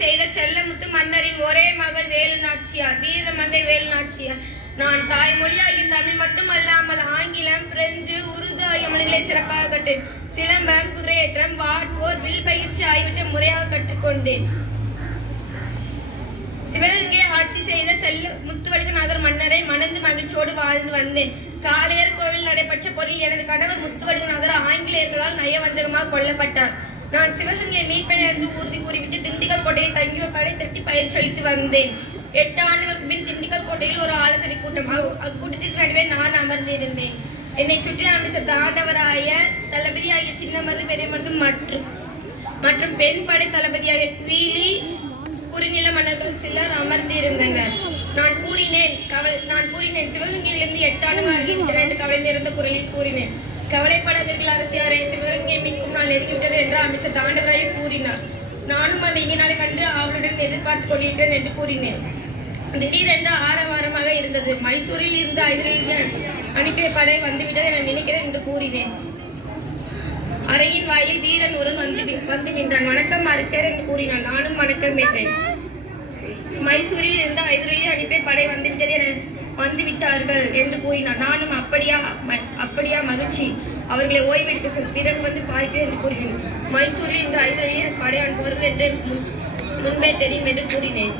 செய்த செல்லமுத்து மன்னரின் ஒரே மகள் வேலுநாச்சியார், வீரமங்கை வேலுநாச்சியார். நான் தாய்மொழியாகிய தமிழ் மட்டுமல்லாமல் ஆங்கிலம், பிரெஞ்சு, உருது ஆகிய மொழிகளை சிறப்பாக கற்றேன். சிலம்பம், குதிரையேற்றம், வாட்போர், வில் பயிற்சி ஆகியவற்றை முறையாக கற்றுக்கொண்டேன். சிவகங்கையை ஆட்சி செய்த முத்துவடுகநாதர் மன்னரை மணந்து மகிழ்ச்சியோடு வாழ்ந்து வந்தேன். காளையர் கோவில் நடைபெற்ற போரில் எனது கணவர் முத்துவடுகநாதர் ஆங்கிலேயர்களால் நயவஞ்சகமாக கொல்லப்பட்டார். நான் சிவகங்கையை மீட்பேன் என்று உறுதி கூறிவிட்டு திண்டுக்கல் கோட்டையில் தங்கி கடை திரட்டி பயிற்சி அளித்து வந்தேன். 8 ஆண்டுகளுக்கு பின் திண்டுக்கல் கோட்டையில் ஒரு ஆலோசனை கூட்டம். அக்கூட்டத்திற்கு நடுவே நான் அமர்ந்திருந்தேன். என்னை சுற்றி அமைச்சர் தாண்டவராய தளபதி ஆகிய சின்னமருது, பெரியமருது மற்றும் பெண் படை தளபதியாகிய குயிலி, குறுநில மன்னர்கள் சிலர் அமர்ந்திருந்தனர். நான் கூறினேன் சிவகங்கையிலிருந்து 8 ஆண்டுகள் என்று கவலை நிறைந்த குரலில் கூறினேன். கவலைப்படாதீர்கள் அரசியாரே, சிவகங்கையை மீட்கும் நாள் நெருங்கிவிட்டது என்று அமைச்சர் தாண்டவராயர் கூறினார். நானும் அதை இனிநாளை கண்டு அவளுடன் எதிர்பார்த்துக் கொண்டிருக்கிறேன் என்று கூறினேன். திடீரென்று ஆரவாரமாக இருந்தது. மைசூரில் இருந்து ஹைதராபாத் அனுப்பிய படை வந்துவிட்டது என நினைக்கிறேன் என்று கூறினேன். அறையின் வாயில் வீரன் ஒருவன் வந்து நின்றான். வணக்கம் அரசியார் என்று கூறினான். நானும் வணக்கம் என்றேன். மைசூரில் இருந்து ஹைதராபாத் அனுப்பிய படை வந்துவிட்டது என வந்துவிட்டார்கள் என்று கூறினார். நானும் அப்படியா மகிழ்ச்சி, அவர்களை ஓய்வெடுக்க சொல், பிறகு வந்து பார்க்கிறேன் என்று கூறினேன். மைசூரில் இருந்து ஹைதராபாத் படை அனுப்புவார்கள் என்று முன்பே தெரியும் என்று கூறினேன்.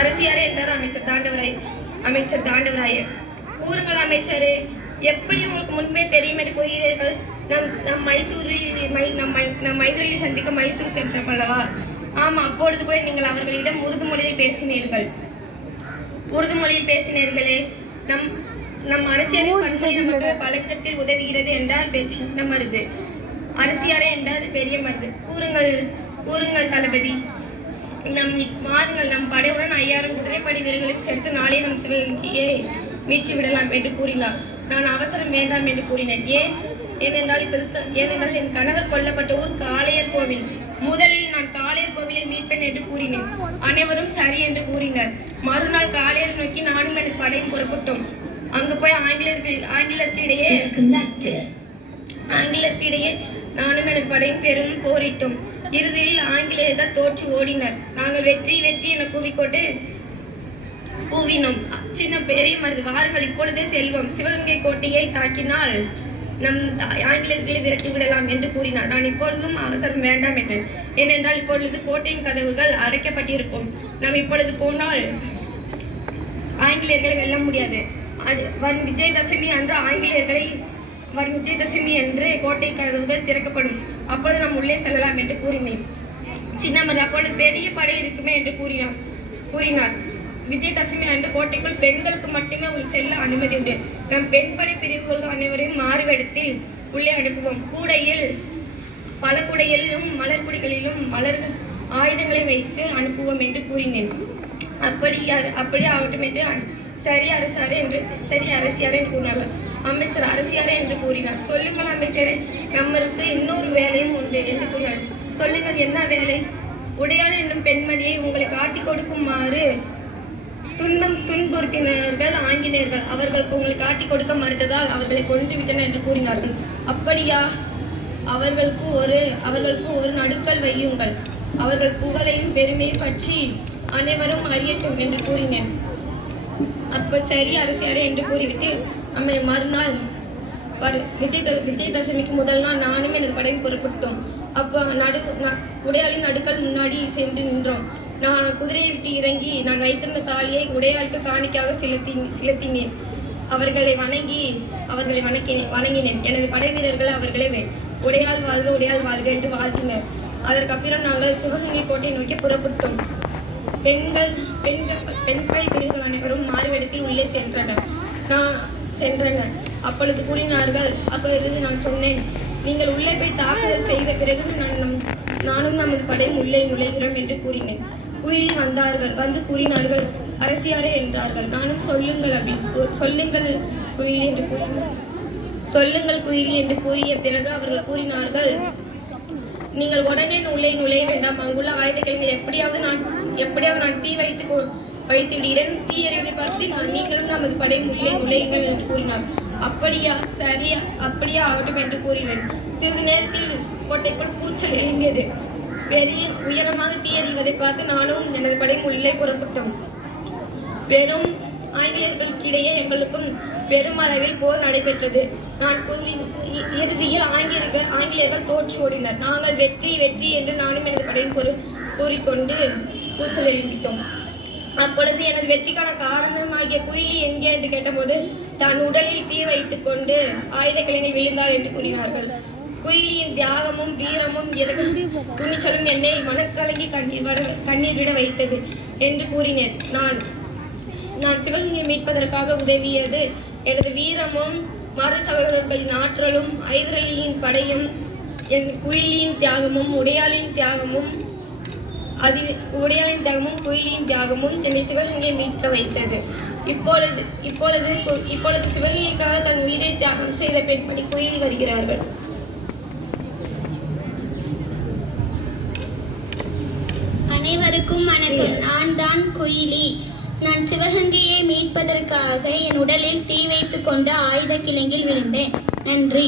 அரசியாரே என்றார் அமைச்சர் தாண்டவராயர். கூறுங்கள் அமைச்சரே, எப்படி உங்களுக்கு முன்பே தெரியும் என்று கூறுகிறீர்கள்? நம் ஹைதராபாத்தில் சந்திக்க மைசூர் சென்றப்பல்லவா? ஆமாம், அப்பொழுது கூட நீங்கள் அவர்களிடம் உருது மொழியில் பேசினீர்களே. நம் அரசியலில் நமக்கு பல விதத்தில் உதவுகிறது என்றால் பேச்சு சின்னமருது. அரசியாரே என்றால் பெரிய மருது. கூறுங்கள் தளபதி. நம் படையுடன் 5000 குதிரைப்படை வீரர்களையும் சேர்த்து நாளே நம் சிவகங்கையை மீட்சி விடலாம் என்று கூறினார். நான் அவசரம் வேண்டாம் என்று கூறினேன். ஏனென்றால் என் கணவர் கொல்லப்பட்ட ஊர் காளையர் கோவில். முதலில் நான் காளையர் கோவிலை மீட்பேன் என்று கூறினேன். அனைவரும் சரி என்று கூறினர். மறுநாள் காளையர் நோக்கி நானும் எனது படையும் புறப்பட்டோம். அங்கு போய் ஆங்கிலருக்கு இடையே நானும் எனது படையும் பெரும் போரிட்டோம். இறுதியில் ஆங்கிலேயர்கள் தோற்று ஓடினர். நாங்கள் வெற்றி என கூவினோம். சின்ன பெரிய மருது, வாருங்கள் இப்பொழுதே செல்வோம். சிவகங்கை கோட்டையை தாக்கினால் நம் ஆங்கிலேயர்களை விரட்டி விடலாம் என்று கூறினார். நான் இப்பொழுதும் அவசரம் வேண்டாம் என்றேன். ஏனென்றால் இப்பொழுது கோட்டையின் கதவுகள் அடைக்கப்பட்டிருக்கும். நாம் இப்பொழுது போனால் ஆங்கிலேயர்களை வெல்ல முடியாது. வரும் விஜயதசமி அன்று கோட்டை கதவுகள் திறக்கப்படும். அப்பொழுது நாம் உள்ளே செல்லலாம் என்று கூறினேன். சின்னமருது, அப்பொழுது பெரிய படை இருக்குமே என்று கூறினார். விஜயதசமி அன்று கோட்டைக்குள் பெண்களுக்கு மட்டுமே உள் செல்ல அனுமதி உண்டு. நம் பெண் படை பிரிவுகள் அனைவரையும் மாறுவேடத்தில் உள்ளே அனுப்புவோம். பல கூடைகளிலும் மலர்குடிகளிலும் ஆயுதங்களை வைத்து அனுப்புவோம் என்று கூறினேன். அப்படி ஆகட்டும் என்று சரி அரசியாரே என்று கூறினார்கள். அமைச்சர் அரசியாரே என்று கூறினார். சொல்லுங்கள் அமைச்சரே, நம்மருக்கு இன்னொரு வேலையும் உண்டு என்று கூறினார். சொல்லுங்கள், என்ன வேலை? உடையாள் என்னும் பெண்மணியை உங்களை காட்டி கொடுக்குமாறு துன்புறுத்தினார்கள் ஆங்கிலேயர்கள். அவர்களுக்கு உங்களை காட்டி கொடுக்க மறுத்ததால் அவர்களை கொன்று விட்டனர் என்று கூறினார்கள். அப்படியா? அவர்களுக்கு ஒரு நடுக்கல் வையுங்கள். அவர்கள் புகழையும் பெருமையை பற்றி அனைவரும் அறியட்டும் என்று கூறினேன். அப்ப சரி அரசியாரே என்று கூறிவிட்டு மறுநாள் விஜயதசமிக்கு முதல் நாள் நானும் எனது படையும் புறப்பட்டோம். அப்போ உடையாளின் நடுக்கல் முன்னாடி சென்று நின்றோம். நான் குதிரையை விட்டு இறங்கி நான் வைத்திருந்த தாலியை உடையாளுக்கு காணிக்காக செலுத்தினேன். அவர்களை வணங்கினேன். எனது படை வீரர்கள் அவர்களை உடையாள் வாழ்க என்று வாழ்த்தினர். அதற்கப்புறம் நாங்கள் சிவகங்கை கோட்டையை நோக்கி புறப்பட்டோம். பெண் படை பிரிவுகள் அனைவரும் மாறுவேடத்தில் உள்ளே சென்றனர். அப்பொழுது கூறினார்கள். அப்பொழுது நான் சொன்னேன், நீங்கள் உள்ளே போய் தாக்குதல் செய்த பிறகு நானும் நமது படையும் உள்ளே நுழைகிறோம் என்று கூறினேன். குயிலி வந்து கூறினார்கள். அரசியாரே என்றார்கள். நானும் சொல்லுங்கள் குயிலி என்று கூறிய பிறகு அவர்கள் கூறினார்கள், நீங்கள் உடனே நுழைய வேண்டாம். அங்குள்ள ஆயுதங்களை எப்படியாவது நான் தீ வைத்து விடுகிறேன். தீ எறிவதை பார்த்து நீங்களும் நமது படையும் உள்ளே நுழையுங்கள் என்று கூறினார். அப்படியா? சரியா? அப்படியா ஆகட்டும் என்று கூறினேன். சிறிது நேரத்தில் கோட்டைக்குள் கூச்சல் எழும்பியது. உயரமாக தீ எறிவதை பார்த்து நானும் எனது படையும் உள்ளே புறப்பட்டோம். வெறும் ஆங்கிலேயர்களுக்கிடையே எங்களுக்கும் பெரும் அளவில் போர் நடைபெற்றது. நான் இறுதியில் ஆங்கிலேயர்கள் தோற்று ஓடினர். நாங்கள் வெற்றி வெற்றி என்று நானும் எனது படையும் கூறிக்கொண்டு கூச்சல் எழுப்பித்தோம். அப்பொழுது எனது வெற்றிக்கான காரணமாகிய குயிலி எங்கே என்று கேட்டபோது தான் உடலில் தீ வைத்துக் கொண்டு ஆயுத கிளைகள் விழுந்தாள் என்று கூறினார்கள். குயிலியின் தியாகமும் வீரமும் துணிச்சலும் என்னை மனக்கலங்கி கண்ணீர் விட வைத்தது என்று கூறினேன். நான் சிவகங்கையை மீட்பதற்காக உதவியது எனது வீரமும் மறு சகோதரர்களின் ஆற்றலும் ஐதர் அலியின் படையும் என் குயிலியின் தியாகமும் உடையாளின் தியாகமும் குயிலியின் தியாகமும் என்னை சிவகங்கையை மீட்க வைத்தது. இப்பொழுது சிவகங்கைக்காக தன் உயிரை தியாகம் செய்த பெண்மணி குயிலி வருகிறார்கள். அனைவருக்கும் வணக்கம். நான் தான் குயிலி. நான் சிவகங்கையை மீட்பதற்காக என் உடலில் தீ வைத்துக் கொண்டு ஆயுத கிழங்கில் விழுந்தேன். நன்றி.